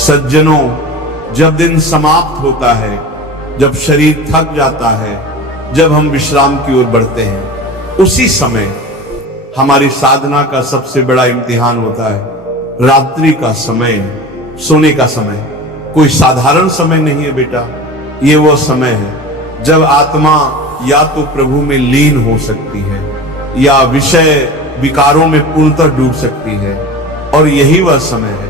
सज्जनों, जब दिन समाप्त होता है, जब शरीर थक जाता है, जब हम विश्राम की ओर बढ़ते हैं, उसी समय हमारी साधना का सबसे बड़ा इम्तिहान होता है। रात्रि का समय, सोने का समय कोई साधारण समय नहीं है बेटा। ये वो समय है जब आत्मा या तो प्रभु में लीन हो सकती है या विषय विकारों में पूर्णतः डूब सकती है। और यही वह समय है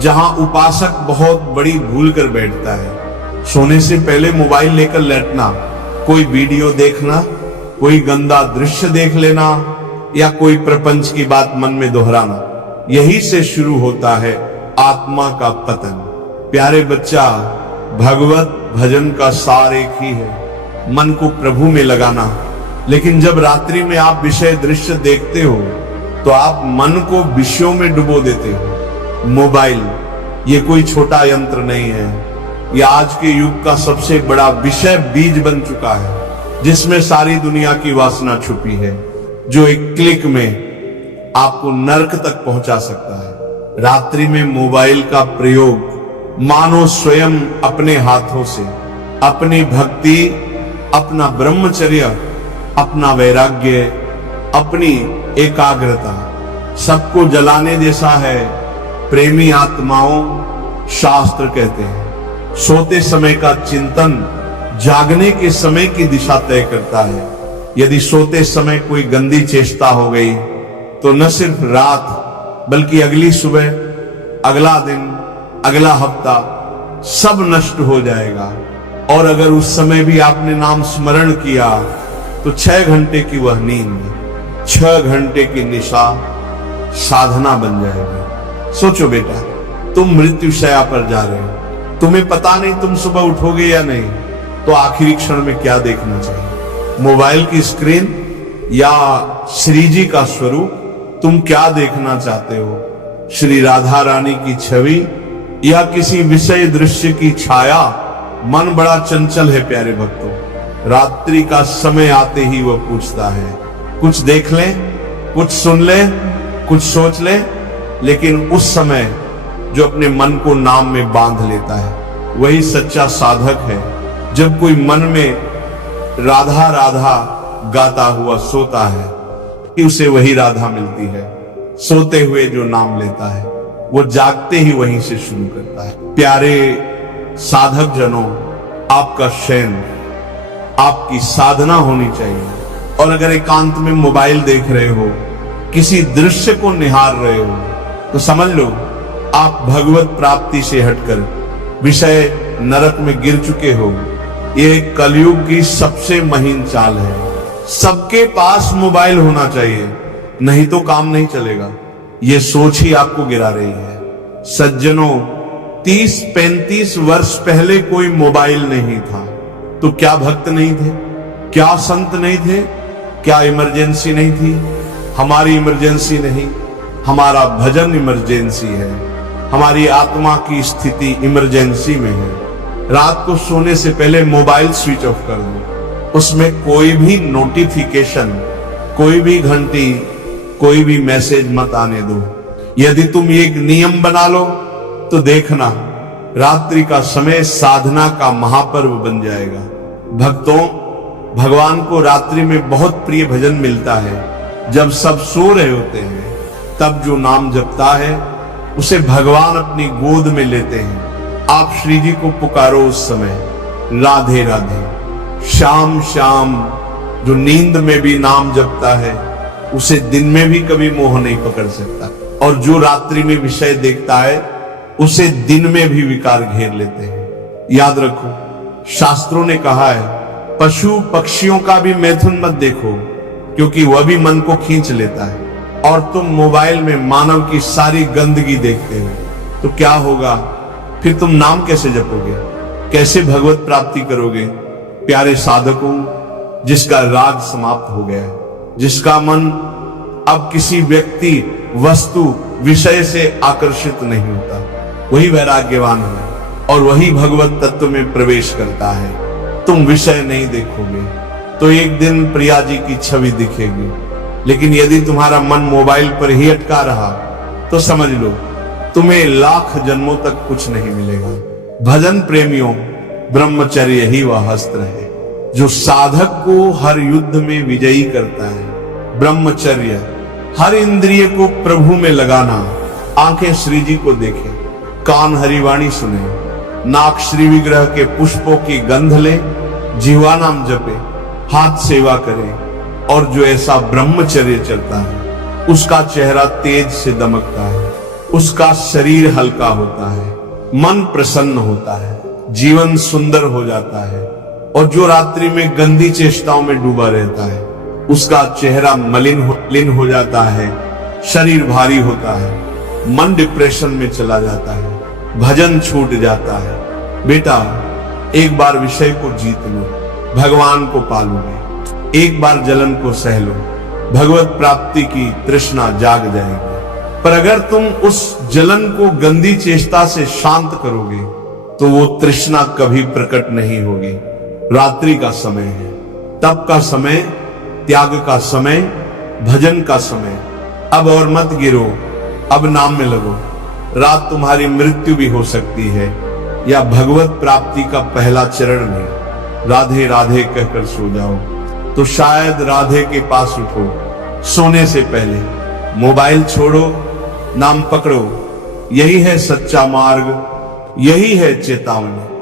जहां उपासक बहुत बड़ी भूल कर बैठता है। सोने से पहले मोबाइल लेकर लेटना, कोई वीडियो देखना, कोई गंदा दृश्य देख लेना या कोई प्रपंच की बात मन में दोहराना, यही से शुरू होता है आत्मा का पतन। प्यारे बच्चा, भगवत भजन का सार एक ही है, मन को प्रभु में लगाना। लेकिन जब रात्रि में आप विषय दृश्य देखते हो तो आप मन को विषयों में डुबो देते हो। मोबाइल ये कोई छोटा यंत्र नहीं है, यह आज के युग का सबसे बड़ा विषय बीज बन चुका है, जिसमें सारी दुनिया की वासना छुपी है, जो एक क्लिक में आपको नरक तक पहुंचा सकता है। रात्रि में मोबाइल का प्रयोग मानो स्वयं अपने हाथों से अपनी भक्ति, अपना ब्रह्मचर्य, अपना वैराग्य, अपनी एकाग्रता सबको जलाने जैसा है। प्रेमी आत्माओं, शास्त्र कहते हैं, सोते समय का चिंतन जागने के समय की दिशा तय करता है। यदि सोते समय कोई गंदी चेष्टा हो गई तो न सिर्फ रात बल्कि अगली सुबह, अगला दिन, अगला हफ्ता सब नष्ट हो जाएगा। और अगर उस समय भी आपने नाम स्मरण किया तो 6 घंटे की वह नींद 6 घंटे की निशा साधना बन जाएगी। सोचो बेटा, तुम मृत्युशैया पर जा रहे हो, तुम्हें पता नहीं तुम सुबह उठोगे या नहीं, तो आखिरी क्षण में क्या देखना चाहिए? मोबाइल की स्क्रीन या श्री जी का स्वरूप? तुम क्या देखना चाहते हो? श्री राधा रानी की छवि या किसी विषय दृश्य की छाया? मन बड़ा चंचल है प्यारे भक्तों। रात्रि का समय आते ही वह पूछता है, कुछ देख ले, कुछ सुन ले, कुछ सोच ले। लेकिन उस समय जो अपने मन को नाम में बांध लेता है वही सच्चा साधक है। जब कोई मन में राधा राधा गाता हुआ सोता है कि उसे वही राधा मिलती है। सोते हुए जो नाम लेता है वो जागते ही वहीं से शुरू करता है। प्यारे साधक जनों, आपका शयन, आपकी साधना होनी चाहिए। और अगर एकांत में मोबाइल देख रहे हो, किसी दृश्य को निहार रहे हो, तो समझ लो आप भगवत प्राप्ति से हटकर विषय नरक में गिर चुके हो। ये कलयुग की सबसे महीन चाल है। सबके पास मोबाइल होना चाहिए, नहीं तो काम नहीं चलेगा। ये सोच ही आपको गिरा रही है। सज्जनों, 30-35 वर्ष पहले कोई मोबाइल नहीं था तो क्या भक्त नहीं थे? क्या संत नहीं थे? क्या इमरजेंसी नहीं थी? हमारी इमरजेंसी नहीं, हमारा भजन इमरजेंसी है। हमारी आत्मा की स्थिति इमरजेंसी में है। रात को सोने से पहले मोबाइल स्विच ऑफ कर दो। उसमें कोई भी नोटिफिकेशन, कोई भी घंटी, कोई भी मैसेज मत आने दो। यदि तुम एक नियम बना लो तो देखना, रात्रि का समय साधना का महापर्व बन जाएगा। भक्तों, भगवान को रात्रि में बहुत प्रिय भजन मिलता है। जब सब सो रहे होते हैं तब जो नाम जपता है उसे भगवान अपनी गोद में लेते हैं। आप श्री जी को पुकारो उस समय, राधे राधे। शाम शाम जो नींद में भी नाम जपता है उसे दिन में भी कभी मोह नहीं पकड़ सकता। और जो रात्रि में विषय देखता है उसे दिन में भी विकार घेर लेते हैं। याद रखो, शास्त्रों ने कहा है, पशु पक्षियों का भी मैथुन मत देखो, क्योंकि वह भी मन को खींच लेता है। और तुम मोबाइल में मानव की सारी गंदगी देखते हो तो क्या होगा? फिर तुम नाम कैसे जपोगे? कैसे भगवत प्राप्ति करोगे? प्यारे साधकों, जिसका राग समाप्त हो गया है, जिसका मन अब किसी व्यक्ति, वस्तु, विषय से आकर्षित नहीं होता, वही वैराग्यवान है और वही भगवत तत्व में प्रवेश करता है। तुम विषय नहीं देखोगे तो एक दिन प्रिया जी की छवि दिखेगी, लेकिन यदि तुम्हारा मन मोबाइल पर ही अटका रहा तो समझ लो तुम्हें लाख जन्मों तक कुछ नहीं मिलेगा। भजन प्रेमियों, ब्रह्मचर्य ही वह अस्त्र है जो साधक को हर युद्ध में विजयी करता है। ब्रह्मचर्य, हर इंद्रिय को प्रभु में लगाना, आंखें श्री जी को देखें, कान हरिवाणी सुने, नाक श्री विग्रह के पुष्पों की गंध ले, जिह्वा नाम जपे, हाथ सेवा करे, और जो ऐसा ब्रह्मचर्य चलता है उसका चेहरा तेज से दमकता है, उसका शरीर हल्का होता है, मन प्रसन्न होता है, जीवन सुंदर हो जाता है। और जो रात्रि में गंदी चेष्टाओं में डूबा रहता है उसका चेहरा मलिन हो जाता है, शरीर भारी होता है, मन डिप्रेशन में चला जाता है, भजन छूट जाता है। बेटा, एक बार विषय को जीत लो, भगवान को पालोगे, एक बार जलन को सह लो, भगवत प्राप्ति की तृष्णा जाग जाएगी। पर अगर तुम उस जलन को गंदी चेष्टा से शांत करोगे तो वो तृष्णा कभी प्रकट नहीं होगी। रात्रि का समय है, तप का समय, त्याग का समय, भजन का समय। अब और मत गिरो, अब नाम में लगो। रात तुम्हारी मृत्यु भी हो सकती है या भगवत प्राप्ति का पहला चरण भी। राधे राधे कहकर सो जाओ तो शायद राधे के पास उठो। सोने से पहले मोबाइल छोड़ो, नाम पकड़ो। यही है सच्चा मार्ग, यही है चेतावनी।